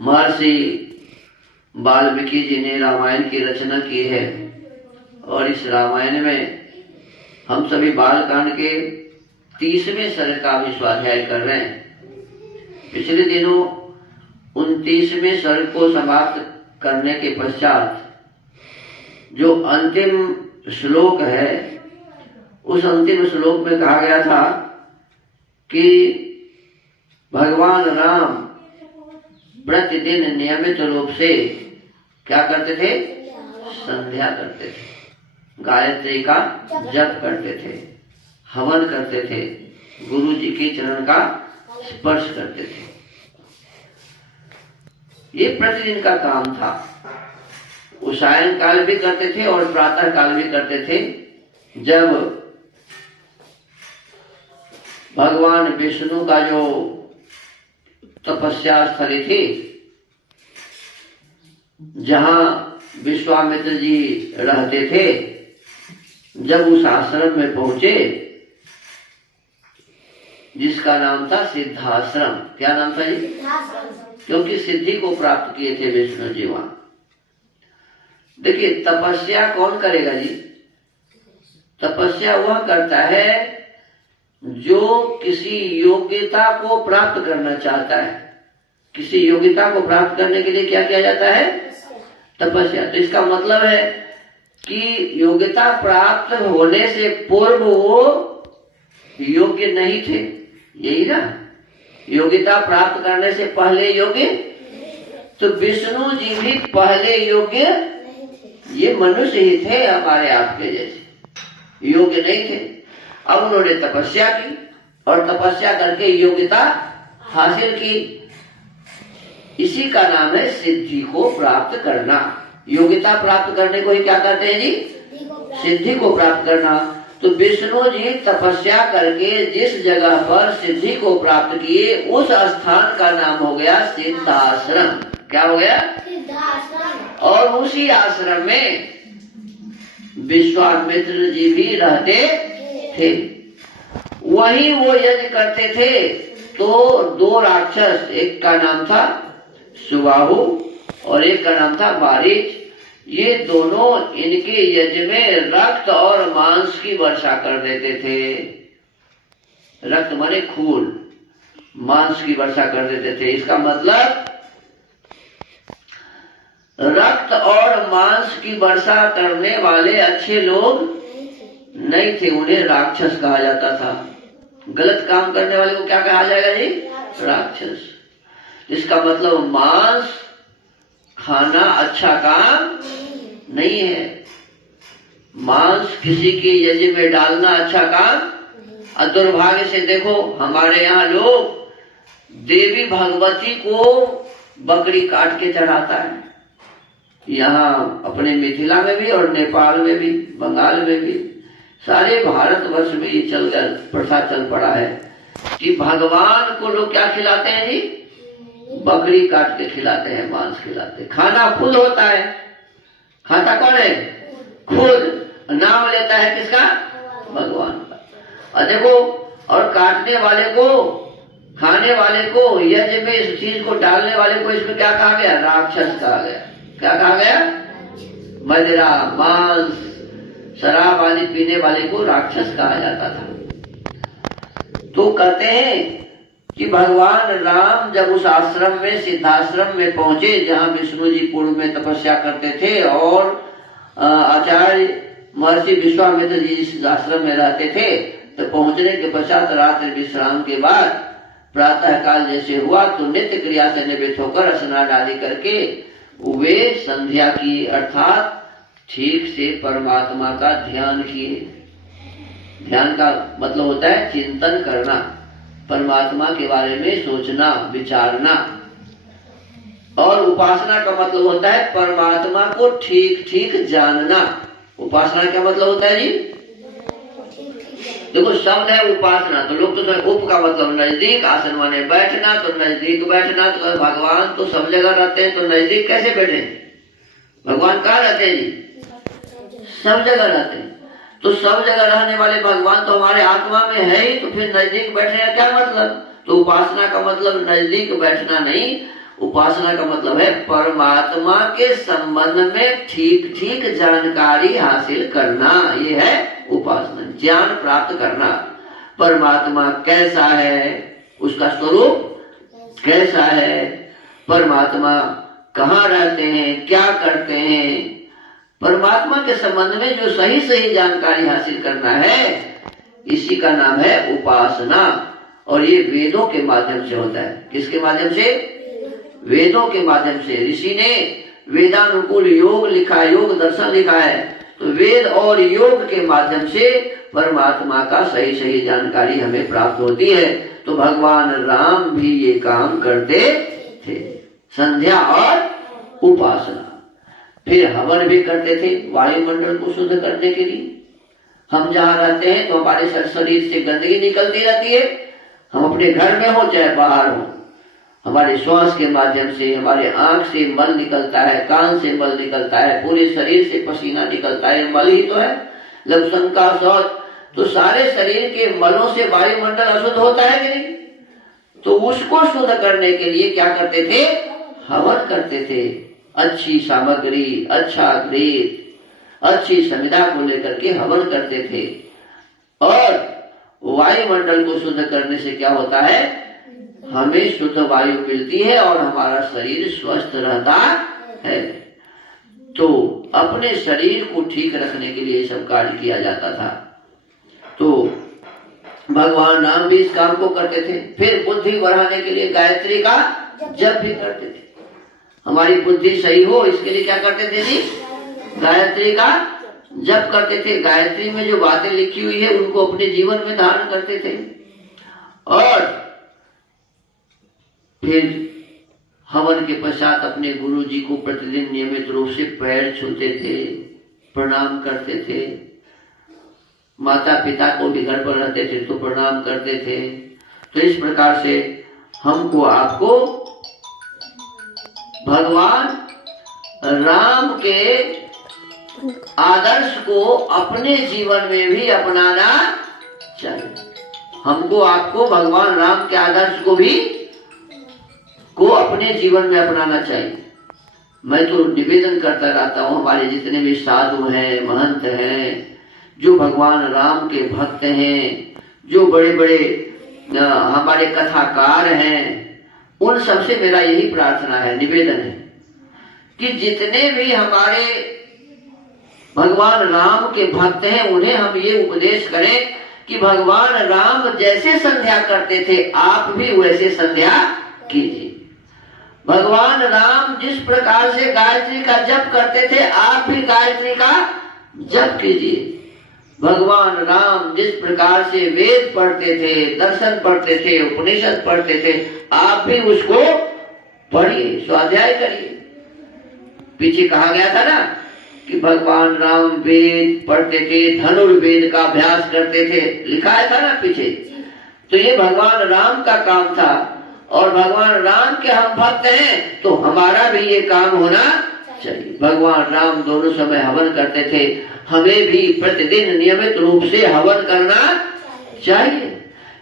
महर्षि वाल्मीकि जी ने रामायण की रचना की है और इस रामायण में हम सभी बालकांड के 30वें सर्ग का विश्वाध्याय कर रहे हैं। पिछले दिनों 29वें सर्ग को समाप्त करने के पश्चात जो अंतिम श्लोक है, उस अंतिम श्लोक में कहा गया था कि भगवान राम प्रतिदिन नियमित रूप से क्या करते थे? संध्या करते थे, गायत्री का जप करते थे, हवन करते थे, गुरु जी के चरण का स्पर्श करते थे। ये प्रतिदिन का काम था। वो सायं काल भी करते थे और प्रातः काल भी करते थे। जब भगवान विष्णु का जो तपस्या स्थली थी, जहां विश्वामित्र जी रहते थे, जब उस आश्रम में पहुंचे जिसका नाम था सिद्धाश्रम। क्या नाम था जी? क्योंकि सिद्धि को प्राप्त किए थे विष्णु जी वहां। देखिए, तपस्या कौन करेगा जी? तपस्या वह करता है जो किसी योग्यता को प्राप्त करना चाहता है। किसी योग्यता को प्राप्त करने के लिए क्या किया जाता है? तपस्या। तो इसका मतलब है कि योग्यता प्राप्त होने से पूर्व वो योग्य नहीं थे, यही ना? योग्यता प्राप्त करने से पहले योग्य, तो विष्णु जी भी पहले योग्य, ये मनुष्य ही थे हमारे आपके जैसे, योग्य नहीं थे। अब उन्होंने तपस्या की और तपस्या करके योग्यता हासिल की। इसी का नाम है सिद्धि को प्राप्त करना। योग्यता प्राप्त करने को ही क्या कहते हैं जी? सिद्धि को प्राप्त करना। तो विष्णु जी तपस्या करके जिस जगह पर सिद्धि को प्राप्त किए, उस स्थान का नाम हो गया सिद्धाश्रम। क्या हो गया? सिद्धाश्रम। और उसी आश्रम में विश्वामित्र जी भी रहते थे। वही वो यज्ञ करते थे। तो दो राक्षस, एक का नाम था सुबाहु और एक का नाम था मारीच, ये दोनों इनके यज्ञ में रक्त और मांस की वर्षा कर देते थे। रक्त माने खून, मांस की वर्षा कर देते थे। इसका मतलब रक्त और मांस की वर्षा करने वाले अच्छे लोग नहीं थे, उन्हें राक्षस कहा जाता था। गलत काम करने वाले को क्या कहा जाएगा जी? राक्षस। इसका मतलब मांस खाना अच्छा काम नहीं है। मांस किसी के यज्ञ में डालना अच्छा काम। और दुर्भाग्य से देखो, हमारे यहाँ लोग देवी भगवती को बकरी काट के चढ़ाता है। यहाँ अपने मिथिला में भी और नेपाल में भी, बंगाल में भी, सारे भारतवर्ष में ये चल गया, प्रथा चल पड़ा है कि भगवान को लोग क्या खिलाते हैं जी? बकरी काट के खिलाते हैं, मांस खिलाते हैं। खाना खुद होता है, खाता कौन है? खुद। नाम लेता है किसका? भगवान का। और देखो, और काटने वाले को, खाने वाले को, यज्ञ में इस चीज को डालने वाले को इसमें क्या कहा गया? राक्षस कहा गया। क्या कहा गया? मदिरा, मांस, शराब आदि पीने वाले को राक्षस कहा जाता था। तो कहते हैं कि भगवान राम जब उस आश्रम में, सिद्धाश्रम में पहुंचे, जहां विष्णु जी पूर्व में तपस्या करते थे और आचार्य महर्षि विश्वामित्र जी इस आश्रम में रहते थे, तो पहुंचने के पश्चात रात्रि विश्राम के बाद प्रातः काल जैसे हुआ तो नित्य क्रिया से निवृत्त होकर स्नान आदि करके वे संध्या की, अर्थात ठीक से परमात्मा का ध्यान किए। ध्यान का मतलब होता है चिंतन करना, परमात्मा के बारे में सोचना, विचारना। और उपासना का मतलब होता है परमात्मा को ठीक ठीक जानना। उपासना का मतलब होता है जी, देखो शब्द है उपासना, तो लोग तो उप का मतलब नजदीक, आसन माने बैठना, तो नजदीक बैठना। तो भगवान तो सब जगह रहते हैं, तो नजदीक कैसे बैठे? भगवान कहाँ रहते हैं जी? सब जगह रहते हैं। तो सब जगह रहने वाले भगवान तो हमारे आत्मा में है ही, तो फिर नजदीक बैठने का क्या मतलब? तो उपासना का मतलब नजदीक बैठना नहीं, उपासना का मतलब है परमात्मा के संबंध में ठीक ठीक जानकारी हासिल करना। ये है उपासना, ज्ञान प्राप्त करना। परमात्मा कैसा है, उसका स्वरूप कैसा है, परमात्मा कहाँ रहते हैं, क्या करते हैं, परमात्मा के संबंध में जो सही सही जानकारी हासिल करना है, इसी का नाम है उपासना। और ये वेदों के माध्यम से होता है। किसके माध्यम से? वेदों के माध्यम से। ऋषि ने वेदानुकूल योग लिखा, योग दर्शन लिखा है, तो वेद और योग के माध्यम से परमात्मा का सही सही जानकारी हमें प्राप्त होती है। तो भगवान राम भी ये काम करते थे, संध्या और उपासना। फिर हवन भी करते थे वायुमंडल को शुद्ध करने के लिए। हम जहाँ रहते हैं तो हमारे शरीर से गंदगी निकलती रहती है, हम अपने घर में हो चाहे बाहर हो, हमारे श्वास के माध्यम से, हमारे आंख से मल निकलता है, कान से मल निकलता है, पूरे शरीर से पसीना निकलता है, मल ही तो है, लघुशंका शौच। तो सारे शरीर के मलों से वायुमंडल अशुद्ध होता है कि नहीं? तो उसको शुद्ध करने के लिए क्या करते थे? हवन करते थे। अच्छी सामग्री, अच्छा घृत, अच्छी संविधा को लेकर के हवन करते थे। और वायुमंडल को शुद्ध करने से क्या होता है? हमें शुद्ध वायु मिलती है और हमारा शरीर स्वस्थ रहता है। तो अपने शरीर को ठीक रखने के लिए सब कार्य किया जाता था। तो भगवान राम भी इस काम को करते थे। फिर बुद्धि बढ़ाने के लिए गायत्री का जप भी करते थे। हमारी बुद्धि सही हो इसके लिए क्या करते थे जी? गायत्री का जप करते थे। गायत्री में जो बातें लिखी हुई है उनको अपने जीवन में धारण करते थे। और फिर हवन के पश्चात अपने गुरु जी को प्रतिदिन नियमित रूप से पैर छूते थे, प्रणाम करते थे। माता पिता को भी घर पर रहते थे तो प्रणाम करते थे। तो इस प्रकार से हमको आपको भगवान राम के आदर्श को अपने जीवन में भी अपनाना चाहिए। हमको आपको भगवान राम के आदर्श को अपने जीवन में अपनाना चाहिए। मैं तो निवेदन करता रहता हूँ, हमारे जितने भी साधु हैं, महंत हैं, जो भगवान राम के भक्त हैं, जो बड़े बड़े हमारे कथाकार हैं, उन सबसे मेरा यही प्रार्थना है, निवेदन है कि जितने भी हमारे भगवान राम के भक्त हैं उन्हें हम ये उपदेश करें कि भगवान राम जैसे संध्या करते थे आप भी वैसे संध्या कीजिए। भगवान राम जिस प्रकार से गायत्री का जप करते थे आप भी गायत्री का जप कीजिए। भगवान राम जिस प्रकार से वेद पढ़ते थे, दर्शन पढ़ते थे, उपनिषद पढ़ते थे, आप भी उसको पढ़िए, स्वाध्याय करिए। पीछे कहा गया था ना कि भगवान राम वेद पढ़ते थे, धनुर्वेद का अभ्यास करते थे, लिखा था ना पीछे। तो ये भगवान राम का काम था और भगवान राम के हम भक्त हैं तो हमारा भी ये काम होना चाहिए। भगवान राम दोनों समय हवन करते थे, हमें भी प्रतिदिन नियमित रूप से हवन करना चाहिए।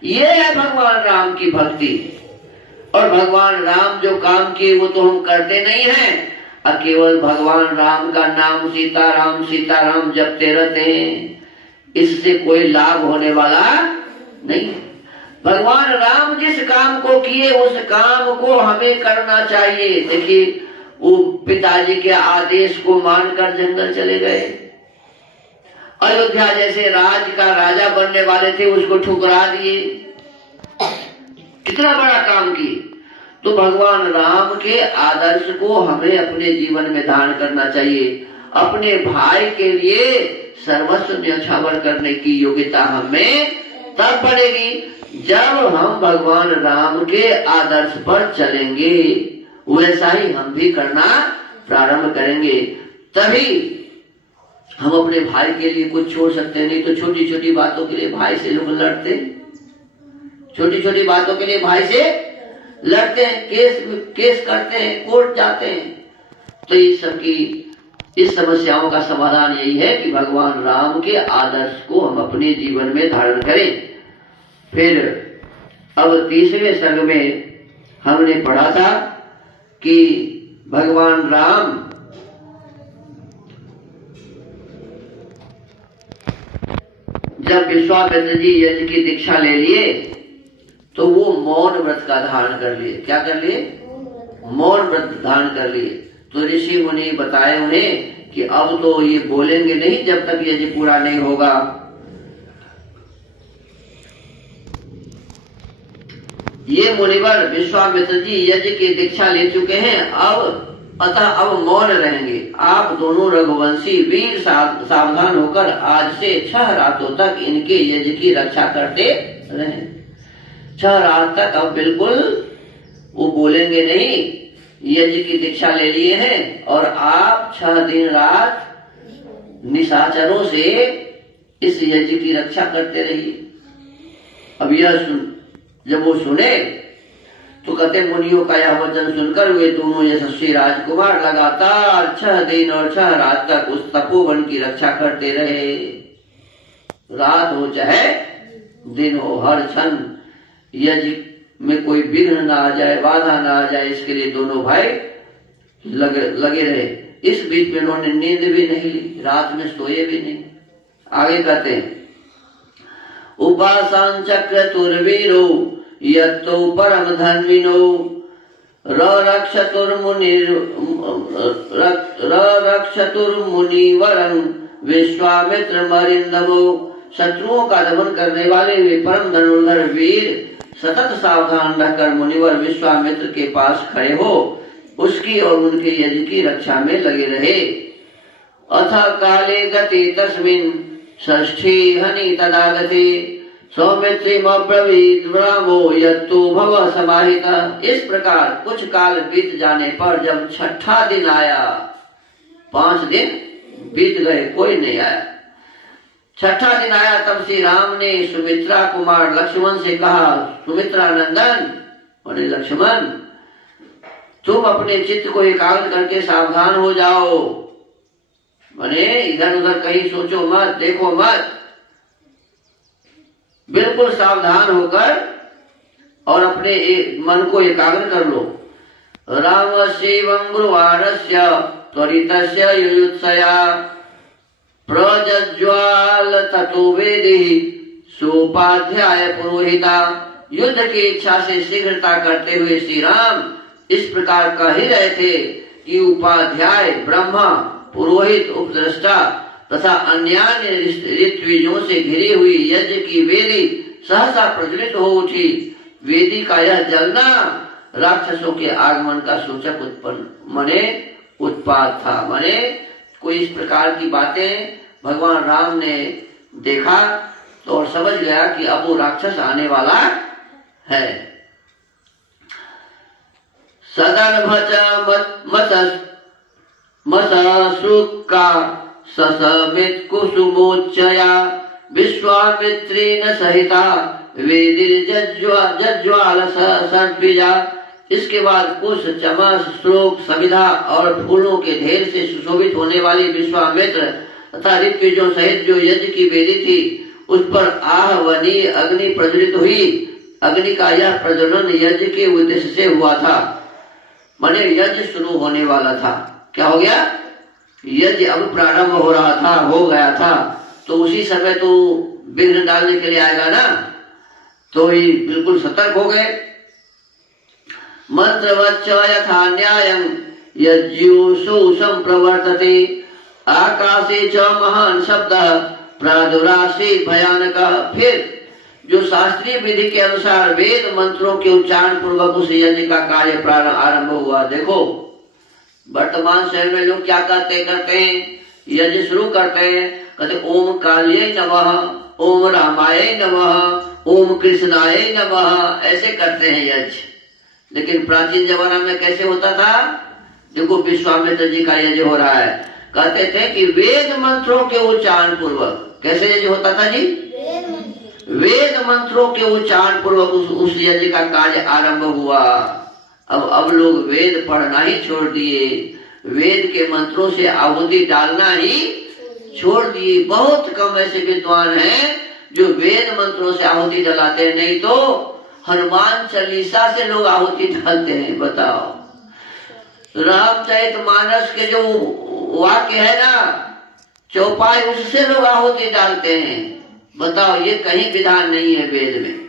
ये है भगवान राम की भक्ति। और भगवान राम जो काम किए वो तो हम करते नहीं हैं, केवल भगवान राम का नाम सीताराम जपते रहते हैं, इससे कोई लाभ होने वाला नहीं। भगवान राम जिस काम को किए उस काम को हमें करना चाहिए। देखिए वो पिताजी के आदेश को मानकर जंगल चले गए, अयोध्या जैसे राज का राजा बनने वाले थे उसको ठुकरा दिए, कितना बड़ा काम किए। तो भगवान राम के आदर्श को हमें अपने जीवन में धारण करना चाहिए। अपने भाई के लिए सर्वस्व न्यौछावर करने की योग्यता हमें तब बढ़ेगी जब हम भगवान राम के आदर्श पर चलेंगे, वैसा ही हम भी करना प्रारंभ करेंगे, तभी हम अपने भाई के लिए कुछ छोड़ सकते हैं। नहीं तो छोटी छोटी बातों के लिए भाई से लोग लड़ते हैं, छोटी छोटी बातों के लिए भाई से लड़ते हैं, केस करते हैं, कोर्ट जाते हैं। तो इस समस्याओं का समाधान यही है कि भगवान राम के आदर्श को हम अपने जीवन में धारण करें। फिर अब तीसरे सर्ग में हमने पढ़ा था कि भगवान राम जब विश्वामित्र जी यज्ञ की दीक्षा ले लिए तो वो मौन व्रत का धारण कर लिए। क्या कर लिए? मौन व्रत धारण कर लिए। तो ऋषि मुनि बताए उन्हें कि अब तो ये बोलेंगे नहीं जब तक यज्ञ पूरा नहीं होगा। ये मुनिवर विश्वामित्र जी यज्ञ की दीक्षा ले चुके हैं, अब मौन रहेंगे। आप दोनों रघुवंशी वीर सावधान होकर आज से 6 रातों तक इनके यज्ञ की रक्षा करते रहें। 6 रात तक अब बिल्कुल वो बोलेंगे नहीं। यज्ञ की दीक्षा ले लिए हैं और आप 6 दिन रात निशाचरों से इस यज्ञ की रक्षा करते रहिए। अब यह जब वो सुने तो कहते मुनियों का यह वचन सुनकर वे दोनों यशस्वी राजकुमार लगातार 6 दिन और 6 रात तक उस तपोवन की रक्षा करते रहे। रात हो चाहे दिन हो, हर क्षण यज्ञ में कोई विघ्न ना आ जाए, बाधा ना आ जाए, इसके लिए दोनों भाई लगे रहे। इस बीच में उन्होंने नींद भी नहीं ली, रात में सोए भी नहीं। आगे कहते हैं उपासं चक्रतुर्वीरो यत्तो परम धन्विनो रक्षतुर्मुनिवरं विश्वामित्र मरिंदमो। शत्रुओं का दमन करने वाले वे परम धनुर्धर वीर सतत सावधान रहकर मुनिवर विश्वामित्र के पास खड़े हो उसकी और उनके यज्ञ की रक्षा में लगे रहे। अथ काले गते तस्मिन् षष्ठी हनि तदागते सौमित्रिमब्रवीत् ब्राह्मो यत्तु भव समाहिता। इस प्रकार कुछ काल बीत जाने पर जब 6ठा दिन आया, 5 दिन बीत गए, कोई नहीं आया। 6ठा दिन आया तब श्री राम ने सुमित्रा कुमार लक्ष्मण से कहा, सुमित्रा नंदन बोले लक्ष्मण तुम अपने चित्त को एकाग्र करके सावधान हो जाओ। माने इधर उधर कहीं सोचो मत, देखो मत, बिल्कुल सावधान होकर और अपने मन को एकाग्र कर लो। रामस्यैवं ब्रुवाणस्य त्वरितस्य युयुत्सया प्रज्ज्वाल ततो वेदिः सोपाध्याय पुरोहिता। युद्ध की इच्छा से शीघ्रता करते हुए श्री राम इस प्रकार कह ही रहे थे कि उपाध्याय ब्रह्मा, पुरोहित, उपद्रष्टा तथा अन्य ऋत्विजों से घिरी हुई यज्ञ की वेदी सहसा प्रज्वलित हो उठी। वेदी का यह जलना राक्षसों के आगमन का सूचक उत्पाद था। माने कोई इस प्रकार की बातें भगवान राम ने देखा तो और समझ गया कि अब वो राक्षस आने वाला है। मसुका ससमित कुसुमोच्चया विश्वामित्रेण सहिता वेदिर्जज्ज्वाल सर्पिजा। इसके बाद कुश, चमस, श्लोक, समिधा और फूलों के ढेर से सुशोभित होने वाली विश्वामित्र तथा ऋत्विजों सहित जो यज्ञ की वेदी थी उस पर आहवनी अग्नि प्रज्वलित हुई। अग्नि का यह प्रज्वलन यज्ञ के उद्देश्य से हुआ था। माने यज्ञ शुरू होने वाला था। क्या हो गया? यज्ञ अब प्रारंभ हो रहा था, हो गया था। तो उसी समय तो विघ्न डालने के लिए आएगा ना, तो ये बिल्कुल सतर्क हो गए। मंत्रवच्च यथा न्यायं यज्ञोऽसौ संप्रवर्तते आकाशे च महान शब्दः प्रादुरासीत् भयानकः। फिर जो शास्त्रीय विधि के अनुसार वेद मंत्रों के उच्चारण पूर्वक उस यज्ञ का कार्य प्रारंभ आरंभ हुआ। देखो वर्तमान समय में लोग क्या करते हैं, यज्ञ शुरू करते हैं, कहते ओम काल्ये नमः, ओम रामाय नमः, ओम कृष्णाय नमः, ऐसे करते हैं यज्ञ। लेकिन प्राचीन जमाना में कैसे होता था? देखो विश्वामित्र जी का यज्ञ हो रहा है, कहते थे कि वेद मंत्रों के उच्चारण पूर्वक। कैसे यज्ञ होता था जी? वेद मंत्रों के उच्चारण पूर्वक उस यज्ञ का कार्य आरंभ हुआ। अब लोग वेद पढ़ना ही छोड़ दिए, वेद के मंत्रों से आहुति डालना ही छोड़ दिए। बहुत कम ऐसे विद्वान हैं जो वेद मंत्रों से आहुति डलाते हैं, नहीं तो हनुमान चालीसा से लोग आहुति डालते हैं। बताओ रामचरितमानस के जो वाक्य है ना, चौपाई, उससे लोग आहुति डालते हैं। बताओ, ये कहीं विधान नहीं है वेद में।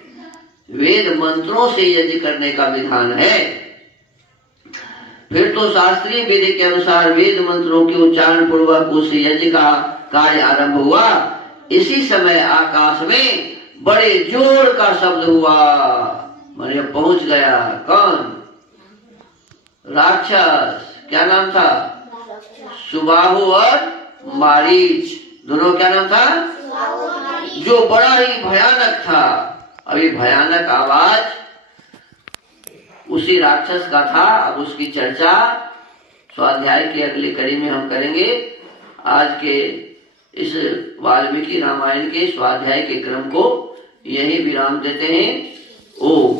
वेद मंत्रों से यज्ञ करने का विधान है। फिर तो शास्त्रीय विधि के अनुसार वेद मंत्रों के उच्चारण पूर्वक उस यज्ञ का कार्य आरंभ हुआ। इसी समय आकाश में बड़े जोर का शब्द हुआ, माने पहुंच गया। कौन? राक्षस। क्या नाम था? सुबाहु और मारीच, दोनों क्या नाम था? जो बड़ा ही भयानक था। अभी भयानक आवाज उसी राक्षस का था। अब उसकी चर्चा स्वाध्याय की अगली कड़ी में हम करेंगे। आज के इस वाल्मीकि रामायण के स्वाध्याय के क्रम को यही विराम देते हैं। ओम।